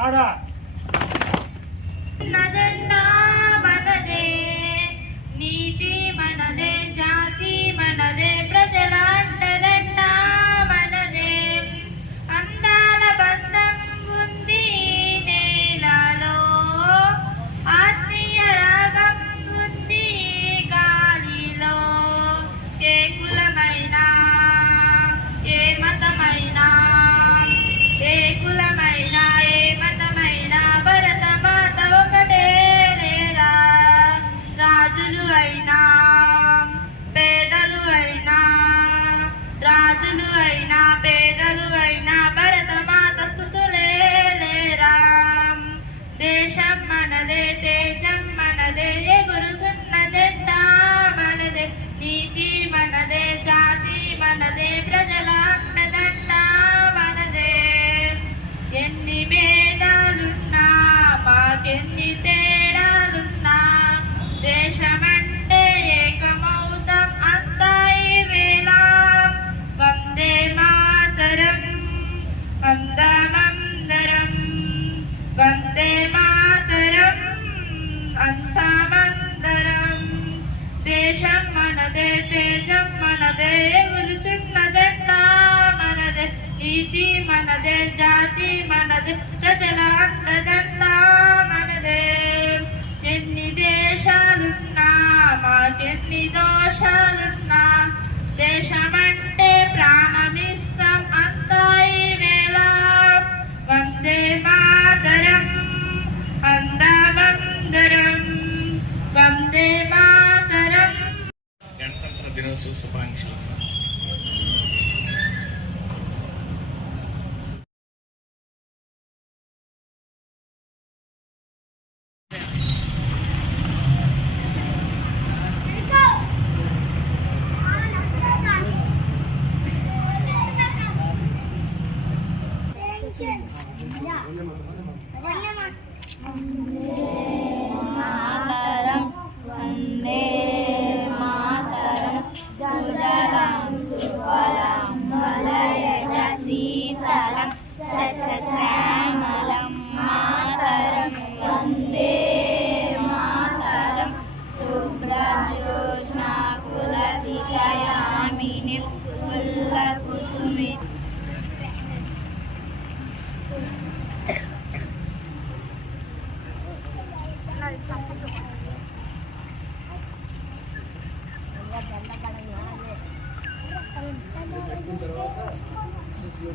ஆடா நதன் अन्तामन्तरं देशं मनदे तेजं मनदे गुरुचिन्न मनदे नीति मनदे जाति मनदे। Joseph I. sita sa sa sa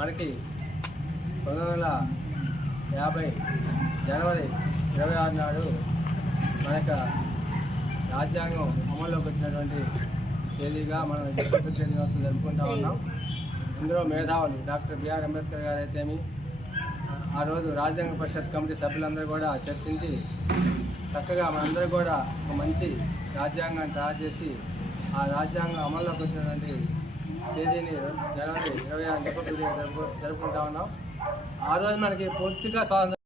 మనకి రెండు వందల యాభై జనవరి ఇరవై ఆరు నాడు మన యొక్క రాజ్యాంగం అమల్లోకి వచ్చినటువంటి తేదీగా మనం రిపబ్లిక్ దినోత్సవం జరుపుకుంటా ఉన్నాం. ఇందులో మేధావులు డాక్టర్ బిఆర్ అంబేద్కర్ గారు అయితేమి ఆ రోజు రాజ్యాంగ పరిషత్ కమిటీ సభ్యులందరూ కూడా చర్చించి చక్కగా మనందరూ కూడా ఒక మంచి రాజ్యాంగాన్ని తయారు చేసి ఆ రాజ్యాంగం అమల్లోకి వచ్చినటువంటి తేదీని జనవరి ఇరవై ఆరు జరుపు జరుపుకుంటా ఉన్నాం. ఆ రోజు మనకి పూర్తిగా స్వాతంత్రం